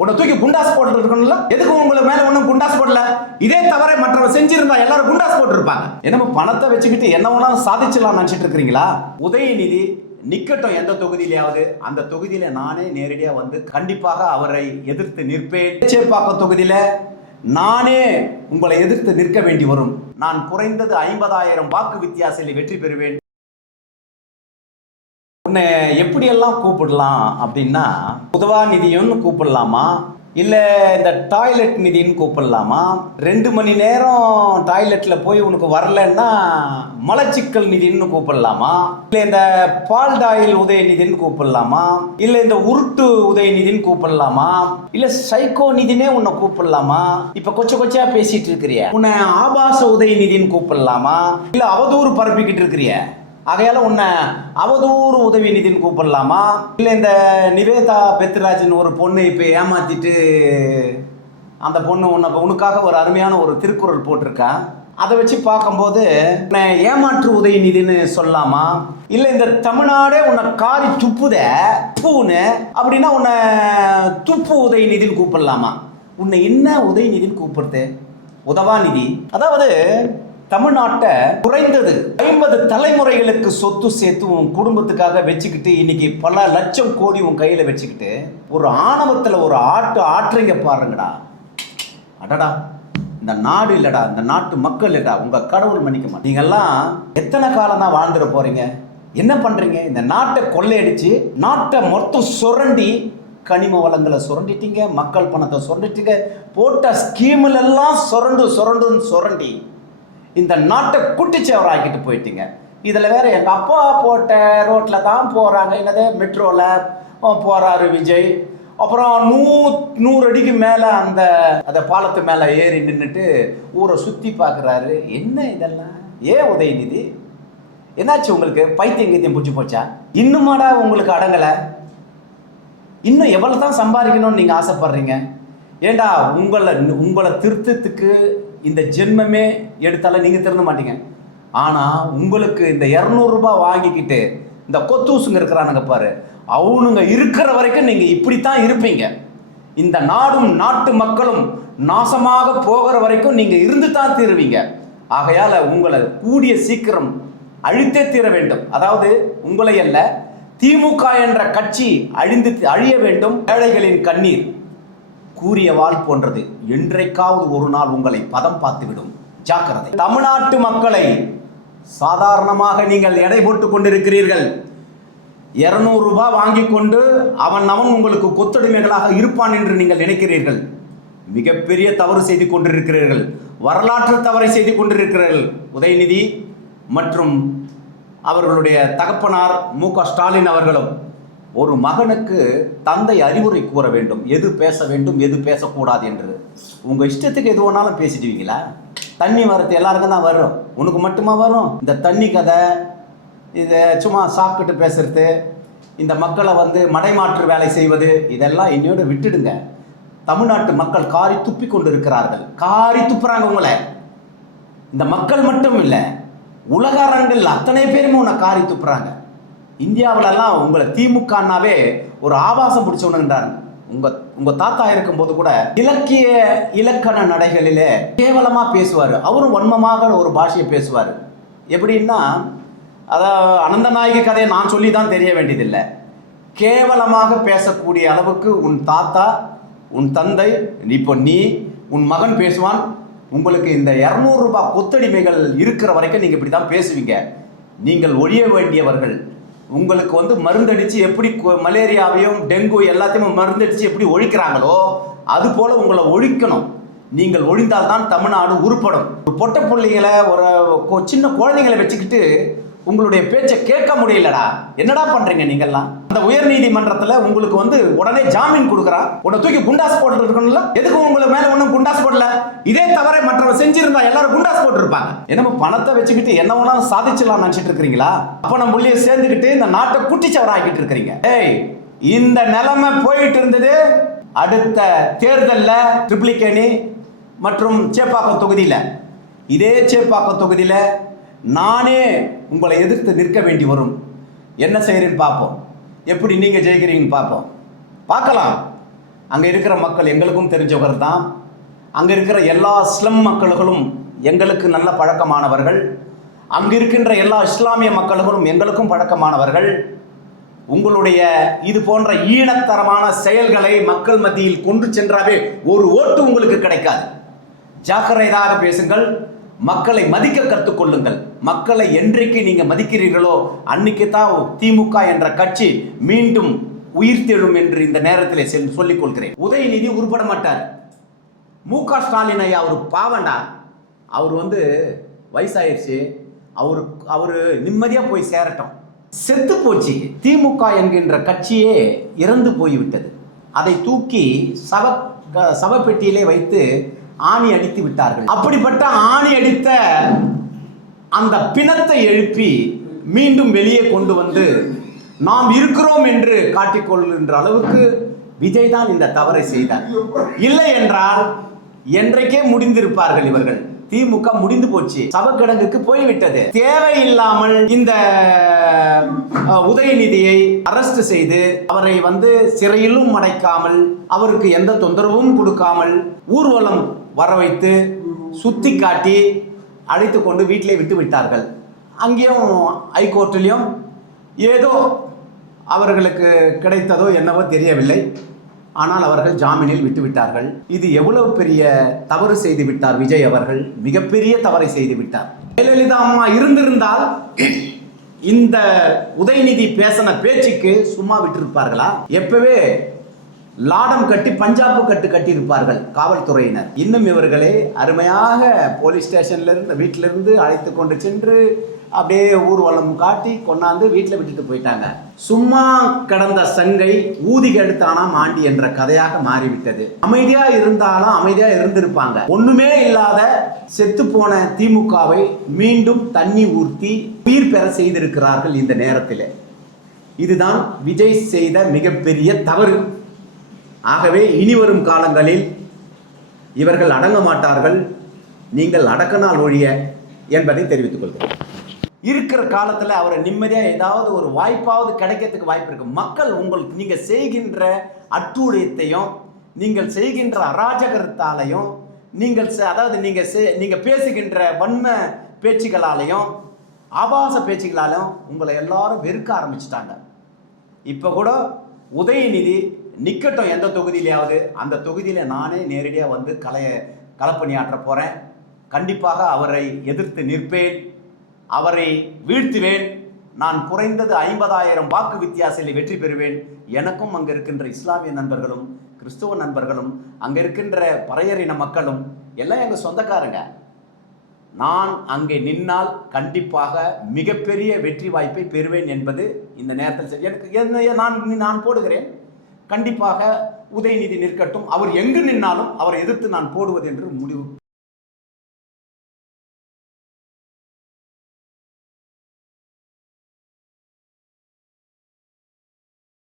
உன்னை தூக்கி குண்டாஸ் போட்டு இருக்கணும்ல, எதுக்கு உங்களுக்கு மேல ஒன்றும் குண்டாஸ் போடல? இதே தவிர மற்றவங்க செஞ்சிருந்தா எல்லாரும் குண்டாஸ் போட்டு இருப்பாங்க. என்னமோ பணத்தை வச்சுக்கிட்டு என்ன வேணாலும் சாதிச்சலாம் நினைச்சிட்டு இருக்கிறீங்களா? உதயநிதி நிக்கட்டும், எந்த தொகுதியிலாவது அந்த தொகுதியில நானே நேரடியா வந்து கண்டிப்பாக அவரை எதிர்த்து நிற்பேன். சேப்பாக்கம் தொகுதியில நானே உங்களை எதிர்த்து நிற்க வேண்டி வரும். நான் குறைந்தது 50,000 வாக்கு வித்தியாசத்தில் வெற்றி பெறுவேன். உன்னை எப்படியெல்லாம் கூப்பிடலாம் அப்படின்னா, உதவாநிதின்னு கூப்பிடலாமா, இல்லை இந்த டாய்லெட் நிதின்னு கூப்பிடலாமா, 2 மணி நேரம் டாய்லெட்டில் போய் உனக்கு வரலன்னா மலச்சிக்கல் நிதின்னு கூப்பிடலாமா, இல்லை இந்த பால்டாயில் உதயநிதின்னு கூப்பிடலாமா, இல்லை இந்த உருட்டு உதயநிதின்னு கூப்பிடலாமா, இல்லை சைக்கோ நிதினே உன்னை கூப்பிடலாமா? இப்போ கொச்சையா பேசிட்டு இருக்கிறிய, உன்னை ஆபாச உதயநிதின்னு கூப்பிடலாமா, இல்லை அவதூறு பரப்பிக்கிட்டு இருக்கிறிய, ஆகையால உன்னை அவதூறு உதவி நிதின்னு கூப்பிடலாமா, இல்லை இந்த நிவேதா பெத்ராஜன் ஒரு பொண்ணை இப்போ ஏமாத்திட்டு அந்த பொண்ணு உனக்காக ஒரு அருமையான ஒரு திருக்குறள் போட்டிருக்கா, அதை வச்சு பார்க்கும்போது உன்னை ஏமாற்று உதயநிதின்னு சொல்லலாமா, இல்லை இந்த தமிழ்நாடே உன்னை காரி துப்புத பூன்னு அப்படின்னா உன்னை துப்பு உதயநிதின்னு கூப்பிடலாமா? உன்னை என்ன உதயநிதின்னு கூப்பிடுறது? உதவாநிதி. அதாவது தமிழ்நாட்டை குறைந்தது 50 தலைமுறைகளுக்கு சொத்து சேர்த்து உன் குடும்பத்துக்காக வச்சுக்கிட்டு இன்னைக்கு பல லட்சம் கோடி உன் கையில வச்சுக்கிட்டு ஒரு ஆணவத்தில் ஒரு ஆற்றுங்க பாருங்கடா. அடடா, இந்த நாடு இல்லடா, இந்த நாட்டு மக்கள் இல்லடா, உங்க கடவுள் மன்னிக்க மாட்டேன். நீங்கெல்லாம் எத்தனை காலம் தான் வாழ்ந்துட போறீங்க? என்ன பண்றீங்க? இந்த நாட்டை கொள்ளையடிச்சு நாட்டை மொத்தம் சுரண்டி கனிம வளங்களை சுரண்டிட்டீங்க, மக்கள் பணத்தை சுரண்டிட்டீங்க, போட்ட ஸ்கீம்ல எல்லாம் சுரண்டி இந்த நாட்டை குட்டிச்சவர் ஆக்கிட்டு போயிட்டீங்க. இதில் வேற எங்கள் அப்பா போட்ட ரோட்டில் தான் போகிறாங்க, என்னது மெட்ரோவில் போகிறாரு விஜய். அப்புறம் 100 அடிக்கு மேலே அந்த பாலத்து மேலே ஏறி நின்றுட்டு ஊரை சுற்றி பார்க்குறாரு. என்ன இதெல்லாம்? ஏன் உதயநிதி என்னாச்சு உங்களுக்கு? பைத்தியம் கீத்தியம் பிடிச்சி போச்சா? இன்னுமாடா உங்களுக்கு அடங்கலை? இன்னும் எவ்வளோ தான் சம்பாதிக்கணும்னு நீங்கள் ஆசைப்படுறீங்க? ஏண்டா உங்களை திருத்தத்துக்கு இந்த ஜென்மமே எடுத்தாலும் நீங்கள் திருந்த மாட்டீங்க. ஆனால் உங்களுக்கு இந்த 200 ரூபாய் வாங்கிக்கிட்டு இந்த கொத்தூசுங்க இருக்கிறானுங்க பாரு, அவனுங்க இருக்கிற வரைக்கும் நீங்கள் இப்படித்தான் இருப்பீங்க. இந்த நாடும் நாட்டு மக்களும் நாசமாக போகிற வரைக்கும் நீங்கள் இருந்து தான் தீருவீங்க. ஆகையால் உங்களை கூடிய சீக்கிரம் அழித்தே தீர வேண்டும். அதாவது உங்களை அல்ல, திமுக என்ற கட்சி அழிய வேண்டும். ஏழைகளின் கண்ணீர் கூறிய வாள் போன்றது. என்றைக்காவது ஒரு நாள் உங்களை பதம் பார்த்துவிடும். ஜாக்கிரதை. தமிழ்நாட்டு மக்களை சாதாரணமாக நீங்கள் எடை போட்டு கொண்டிருக்கிறீர்கள். 200 ரூபாய் வாங்கி கொண்டு அவன் உங்களுக்கு கொத்தடிமைகளாக இருப்பான் என்று நீங்கள் நினைக்கிறீர்கள். மிகப்பெரிய தவறு செய்து கொண்டிருக்கிறீர்கள். வரலாற்று தவறை செய்து கொண்டிருக்கிறீர்கள். உதயநிதி மற்றும் அவர்களுடைய தகப்பனார் மு.க. ஸ்டாலின் அவர்களும் ஒரு மகனுக்கு தந்தை அறிவுரை கூற வேண்டும், எது பேச வேண்டும் எது பேசக்கூடாது என்று. உங்கள் இஷ்டத்துக்கு எது வேணாலும் பேசிடுவீங்களா? தண்ணி வரது எல்லாருக்கும் தான் வரும், உனக்கு மட்டுமா வரும்? இந்த தண்ணி கதை, இதை சும்மா சாப்பிட்டு பேசுறது, இந்த மக்களை மடைமாற்று வேலை செய்வது, இதெல்லாம் என்னோட விட்டுடுங்க. தமிழ்நாட்டு மக்கள் காரி துப்பி கொண்டு இருக்கிறார்கள். காரி துப்புறாங்க உங்களை. இந்த மக்கள் மட்டும் இல்லை, உலக அரங்கில் அத்தனை பேருமே உன்னை காரி துப்புறாங்க. இந்தியாவிலெல்லாம் உங்களை திமுகனாவே ஒரு ஆபாசம் பிடிச்சவனுன்றாங்க. உங்கள் தாத்தா இருக்கும்போது கூட இலக்கண நடைகளிலே கேவலமாக பேசுவார். அவரும் வன்மமாக ஒரு பாஷையை பேசுவார். எப்படின்னா, அதாவது அனந்தநாயகி கதையை நான் சொல்லி தான் தெரிய வேண்டியதில்லை. கேவலமாக பேசக்கூடிய அளவுக்கு உன் தாத்தா, உன் தந்தை, இப்போ நீ, உன் மகன் பேசுவான். உங்களுக்கு இந்த 200 ரூபாய் கொத்தடிமைகள் இருக்கிற வரைக்கும் நீங்கள் இப்படி தான் பேசுவீங்க. நீங்கள் ஒழிய வேண்டியவர்கள். உங்களுக்கு மருந்தடிச்சு எப்படி மலேரியாவையும் டெங்கு எல்லாத்தையும் மருந்தடிச்சு எப்படி ஒழிக்கிறாங்களோ அது போல உங்களை ஒழிக்கணும். நீங்கள் ஒழிந்தால்தான் தமிழ்நாடு உருப்படும். பொட்ட பிள்ளைகளை ஒரு சின்ன குழந்தைங்களை வச்சுக்கிட்டு உங்களுடைய பேச்சை கேட்க முடியலடா. என்னடா பண்றீங்க நீங்கெல்லாம்? அந்த உயர் நீதிமன்றத்தில் உங்களுக்கு உடனே ஜாமீன் கொடுக்குறான். உன்னை தூக்கி குண்டாஸ் போட்டு இருக்கணும்ல, எதுக்கு உங்களுக்கு மேல ஒன்றும் குண்டாஸ் போடல? இதே தவிர மற்றவங்க செஞ்சிருந்தா எல்லாரும் குண்டாஸ் போட்டு இருப்பாங்க. என்னமோ பணத்தை வச்சுக்கிட்டு என்ன வேணாலும் சாதிச்சலாம் நினைச்சிட்டு இருக்கிறீங்களா? அப்ப நம்ம உள்ளே சேர்ந்துக்கிட்டு இந்த நாட்டை குட்டிச்சவர ஆக்கிட்டு இருக்கிறீங்க. இந்த நிலைமை போயிட்டு இருந்தது. அடுத்த தேர்தலில் ட்ரிப்ளிகேணி மற்றும் சேப்பாக்கம் தொகுதியில், இதே சேப்பாக்கம் தொகுதியில் நானே உங்களை எதிர்த்து நிற்க வேண்டி வரும். என்ன செய்கிறேன்னு பார்ப்போம், எப்படி நீங்கள் ஜெயிக்கிறீங்கன்னு பார்ப்போம். பார்க்கலாம். அங்கே இருக்கிற மக்கள் எங்களுக்கும் தெரிஞ்சவர் தான். அங்கே இருக்கிற எல்லா ஸ்லம் மக்கள்களும் எங்களுக்கு நல்ல பழக்கமானவர்கள். அங்கு இருக்கின்ற எல்லா இஸ்லாமிய மக்கள்களும் எங்களுக்கும் பழக்கமானவர்கள். உங்களுடைய இது போன்ற ஈனத்தரமான செயல்களை மக்கள் மத்தியில் கொண்டு சென்றாவே ஒரு ஓட்டு உங்களுக்கு கிடைக்காது. ஜாக்கிரதையாக பேசுங்கள். மக்களை மதிக்க கற்றுக்கொள்ளுங்கள். மக்களை என்றைக்கு நீங்க மதிக்கிறீர்களோ அன்னைக்கு தான் திமுக என்ற கட்சி மீண்டும் உயிர்த்தெழும் என்று இந்த நேரத்தில் சொல்லிக் கொள்கிறேன். உதயநிதி உருப்பட மாட்டார். மு.க. ஸ்டாலின் ஐயா அவர் பாவண்டா. அவர் வயசாயிருச்சு. அவரு நிம்மதியா போய் சேரட்டும். செத்து போச்சு. திமுக என்கின்ற கட்சியே இறந்து போய்விட்டது. அதை தூக்கி சவப்பெட்டியிலே வைத்து ஆணி அடித்து விட்டார்கள். அப்படிப்பட்ட ஆணி அடித்த அந்த பிணத்தை எழுப்பி மீண்டும் வெளியே கொண்டு வந்து நாம் இருக்கிறோம் என்று காட்டிக்கொள்கின்ற அளவுக்கு விஜய் தான் இந்த தவறை செய்தார். இல்லை என்றால் என்றைக்கே முடிந்திருப்பார்கள் இவர்கள். திமுக முடிந்து போச்சு, சவக்கிடங்குக்கு போய்விட்டது. தேவையில்லாமல் இந்த உதயநிதியை அரெஸ்ட் செய்து அவரை சிறையிலும் அடைக்காமல் அவருக்கு எந்த தொந்தரவும் கொடுக்காமல் ஊர்வலம் வர வைத்து சுத்தி காட்டி அழைத்து கொண்டு வீட்டிலே விட்டு விட்டார்கள். அங்கேயும் ஹைகோர்ட்டிலையும் ஏதோ அவர்களுக்கு கிடைத்ததோ என்னவோ தெரியவில்லை. ஆனால் அவர்கள் ஜாமீனில் விட்டுவிட்டார்கள். இது எவ்வளவு பெரிய தவறு செய்து விட்டார் விஜய் அவர்கள். மிகப்பெரிய தவறை செய்து விட்டார். ஜெயலலிதா அம்மா இருந்திருந்தால் இந்த உதயநிதி பேசின பேச்சுக்கு சும்மா விட்டிருப்பார்களா? எப்பவே லாடம் கட்டி பஞ்சாபு கட்டி இருப்பார்கள் காவல்துறையினர். இன்னும் இவர்களே அருமையாக போலீஸ் ஸ்டேஷன்ல இருந்து வீட்டிலிருந்து அழைத்து கொண்டு சென்று அப்படியே ஊர்வலம் காட்டி கொண்டாந்து வீட்டில் விட்டுட்டு போயிட்டாங்க. சும்மா கடந்த சங்கை ஊதிக எடுத்தானா மாண்டி என்ற கதையாக மாறிவிட்டது. அமைதியா இருந்தாலும் அமைதியா இருந்திருப்பாங்க. ஒண்ணுமே இல்லாத செத்து போன திமுகவை மீண்டும் தண்ணி ஊர்த்தி உயிர் பெற செய்திருக்கிறார்கள் இந்த நேரத்தில். இதுதான் விஜய் செய்த மிகப்பெரிய தவறு. ஆகவே இனிவரும் காலங்களில் இவர்கள் அடங்க மாட்டார்கள். நீங்கள் அடக்கினால் ஒழிய என்பதை தெரிவித்துக் கொள்கிறேன். இருக்கிற காலத்தில் அவரை நிம்மதியாக ஏதாவது ஒரு வாய்ப்பாவது கிடைக்கிறதுக்கு வாய்ப்பு இருக்கு. மக்கள் நீங்கள் செய்கின்ற அட்டூழியத்தையும் நீங்கள் செய்கின்ற அராஜகத்தாலையும் நீங்கள் பேசுகின்ற வன்ம பேச்சுகளாலையும் ஆபாச பேச்சுகளாலையும் உங்களை எல்லாரும் வெறுக்க ஆரம்பிச்சிட்டாங்க. இப்போ கூட உதயநிதி நிக்கட்டும் எந்த தொகுதியிலையாவது, அந்த தொகுதியில் நானே நேரடியாக களப்பணியாற்ற போகிறேன். கண்டிப்பாக அவரை எதிர்த்து நிற்பேன், அவரை வீழ்த்துவேன். நான் குறைந்தது 50,000 வாக்கு வித்தியாசத்தில் வெற்றி பெறுவேன். எனக்கும் அங்கே இருக்கின்ற இஸ்லாமிய நண்பர்களும் கிறிஸ்துவ நண்பர்களும் அங்கே இருக்கின்ற பறையறின மக்களும் எல்லாம் எங்கள் சொந்தக்காரங்க. நான் அங்கே நின்னால் கண்டிப்பாக மிகப்பெரிய வெற்றி வாய்ப்பை பெறுவேன் என்பது இந்த நேரத்தில் சரி. எனக்கு நான் போடுகிறேன். கண்டிப்பாக உதயநிதி நிற்கட்டும். அவர் எங்கு நின்னாலும் அவரை எதிர்த்து நான் போடுவது என்று முடிவு